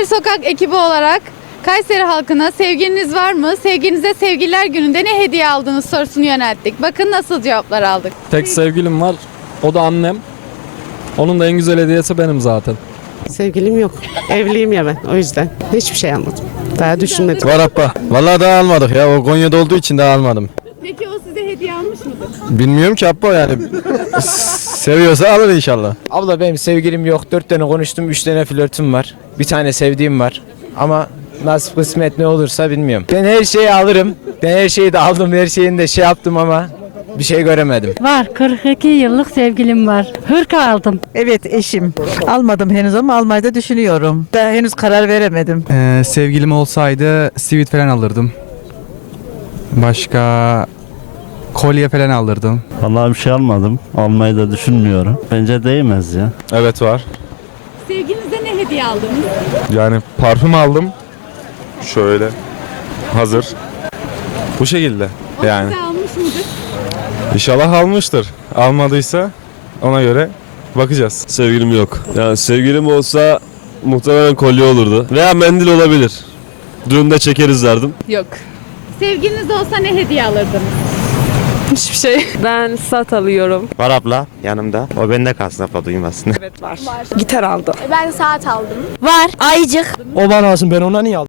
Kayseri Sokak ekibi olarak Kayseri halkına sevgiliniz var mı? Sevginize sevgililer gününde ne hediye aldınız sorusunu yönelttik. Bakın nasıl cevaplar aldık. Tek sevgilim var. O da annem. Onun da en güzel hediyesi benim zaten. Sevgilim yok. Evliyim ya ben o yüzden. Hiçbir şey almadım. Daha düşünmedim. Var abba. Vallahi daha almadık ya. O Konya'da olduğu için daha almadım. Peki o size hediye almış mıdır? Bilmiyorum ki abba yani. Seviyorsa alır inşallah. Abla benim sevgilim yok. Dört tane konuştum. Üç tane flörtüm var. Bir tane sevdiğim var. Ama nasip kısmet ne olursa bilmiyorum. Ben her şeyi alırım. Ben her şeyi de aldım. Her şeyini de şey yaptım ama bir şey göremedim. Var 42 yıllık sevgilim var. Hırka aldım. Evet eşim. Almadım henüz ama almayı da düşünüyorum. Daha henüz karar veremedim. Ee, sevgilim olsaydı sivit falan alırdım. Başka kolye falan alırdım. Vallahi bir şey almadım. Almayı da düşünmüyorum. Bence değmez ya. Evet var. Sevgilinize ne hediye aldınız? Yani parfüm aldım. Şöyle. Hazır. Bu şekilde. Yani Size almış mıdır? inşallah almıştır. Almadıysa ona göre bakacağız. Sevgilim yok. Yani sevgilim olsa muhtemelen kolye olurdu. Veya mendil olabilir. Düğünde çekeriz derdim. Yok. Sevgiliniz olsa ne hediye alırdınız? Hiçbir şey. Ben sat alıyorum. Var abla yanımda. O bende kalsın abla duymasın. Evet var. Gitar aldım. Ben saat aldım. Var ayıcık. O bana alsın ben ona niye aldım?